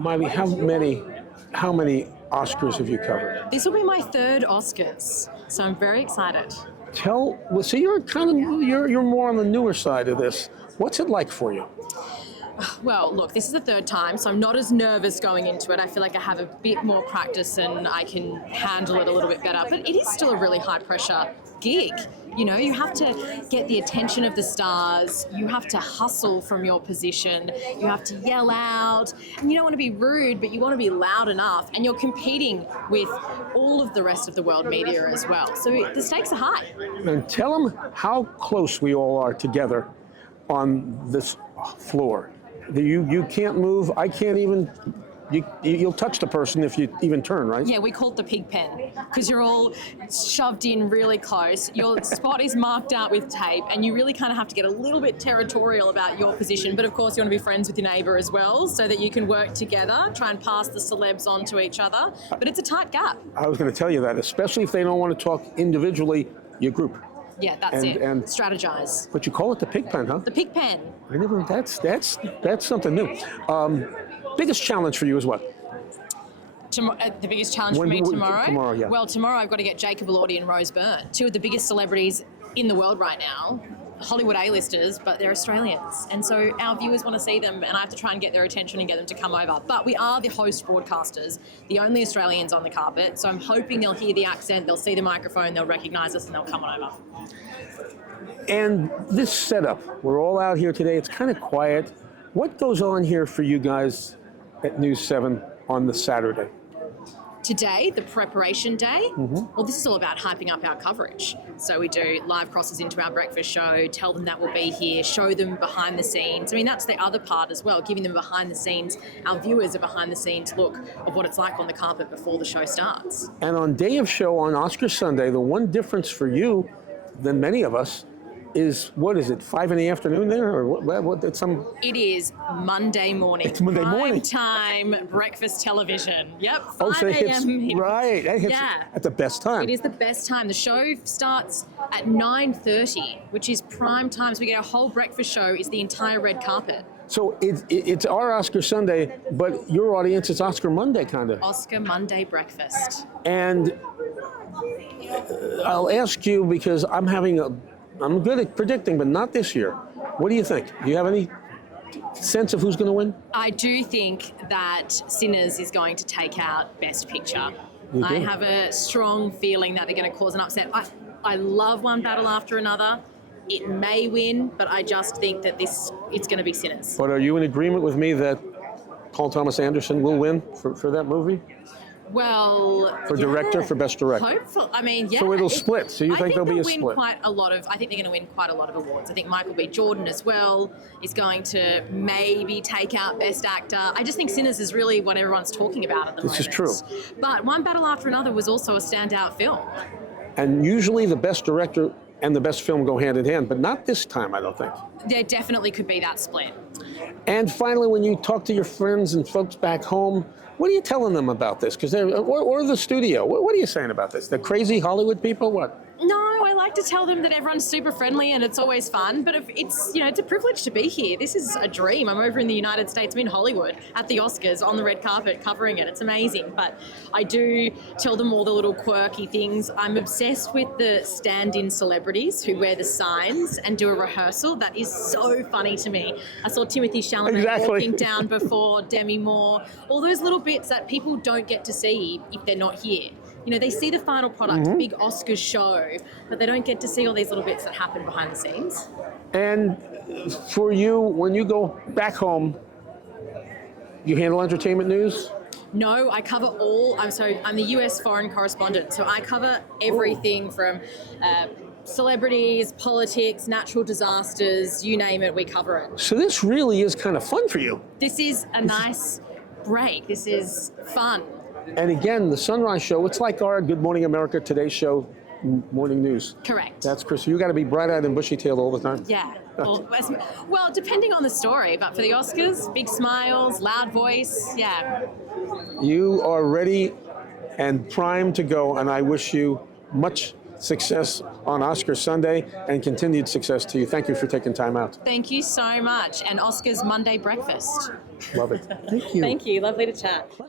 Mylee, how many Oscars have you covered? This will be my third Oscars, so I'm very excited. So you're more on the newer side of this. What's it like for you? Well, look, this is the third time, so I'm not as nervous going into it. I feel like I have a bit more practice and I can handle it a little bit better. But it is still a really high-pressure gig. You know, you have to get the attention of the stars. You have to hustle from your position. You have to yell out. And you don't want to be rude, but you want to be loud enough. And you're competing with all of the rest of the world media as well. So the stakes are high. And tell them how close we all are together on this floor. You can't move. I can't even. You'll touch the person if you even turn, right? Yeah, we call it the pig pen because you're all shoved in really close. Your spot is marked out with tape and you really kind of have to get a little bit territorial about your position. But of course you want to be friends with your neighbour as well so that you can work together, try and pass the celebs on to each other. But it's a tight gap. I was going to tell you that, especially if they don't want to talk individually, your group. Yeah, that's it. And strategize. But you call it the pig pen, huh? The pig pen. I never. That's something new. Biggest challenge for you is what? The biggest challenge for me tomorrow? Tomorrow, yeah. Well, tomorrow I've got to get Jacob Elordi and Rose Byrne, two of the biggest celebrities in the world right now, Hollywood A-listers, but they're Australians. And so our viewers want to see them, and I have to try and get their attention and get them to come over. But we are the host broadcasters, the only Australians on the carpet, so I'm hoping they'll hear the accent, they'll see the microphone, they'll recognise us, and they'll come on over. And this setup, we're all out here today, it's kind of quiet. What goes on here for you guys at News 7 on the Saturday? Today, the preparation day, well, this is all about hyping up our coverage. So we do live crosses into our breakfast show, tell them that we'll be here, show them behind the scenes. I mean, that's the other part as well, giving them behind the scenes, our viewers a behind the scenes look of what it's like on the carpet before the show starts. And on day of show on Oscar Sunday, the one difference for you than many of us is, what is it, 5 in the afternoon there, or what? It is Monday morning. It's Monday morning. Prime time breakfast television. Yep, 5 Oh, so it hits, a.m. right, it hits at the best time. It is the best time. The show starts at 9:30, which is prime time. So we get a whole breakfast show. It's the entire red carpet. So it's our Oscar Sunday, but your audience is Oscar Monday, kind of. Oscar Monday breakfast. And I'll ask you, because I'm good at predicting, but not this year. What do you think? Do you have any sense of who's going to win? I do think that Sinners is going to take out Best Picture. You do? I have a strong feeling that they're going to cause an upset. I love One Battle After Another. It may win, but I just think that it's going to be Sinners. But are you in agreement with me that Paul Thomas Anderson will win for that movie? Well, for director, for best director. Hopeful. I mean, yeah. So it'll split. So you think there'll be a split? I think they're going to win quite a lot of awards. I think Michael B. Jordan as well is going to maybe take out Best Actor. I just think Sinners is really what everyone's talking about at the moment. This is true. But One Battle After Another was also a standout film. And usually the best director and the best film go hand in hand, but not this time, I don't think. There definitely could be that split. And finally, when you talk to your friends and folks back home, what are you telling them about this? Because or the studio, what are you saying about this? The crazy Hollywood people, what? No, I like to tell them that everyone's super friendly and it's always fun. But it's a privilege to be here. This is a dream. I'm over in the United States. I'm in Hollywood at the Oscars on the red carpet covering it. It's amazing. But I do tell them all the little quirky things. I'm obsessed with the stand-in celebrities who wear the signs and do a rehearsal. That is so funny to me. I saw Timothée Chalamet walking down before Demi Moore. All those little bits that people don't get to see if they're not here. You know, they see the final product, big Oscars show, but they don't get to see all these little bits that happen behind the scenes. And for you, when you go back home, you handle entertainment news? No, I cover I'm the U.S. foreign correspondent, so I cover everything from celebrities, politics, natural disasters, you name it, we cover it. So this really is kind of fun for you. This is a nice break. This is fun. And again, the Sunrise Show, it's like our Good Morning America Today Show morning news. Correct. That's Chris. You got to be bright-eyed and bushy-tailed all the time. Yeah. Well, depending on the story, but for the Oscars, big smiles, loud voice, yeah. You are ready and primed to go, and I wish you much success on Oscar Sunday and continued success to you. Thank you for taking time out. Thank you so much. And Oscars Monday breakfast. Love it. Thank you. Thank you. Lovely to chat.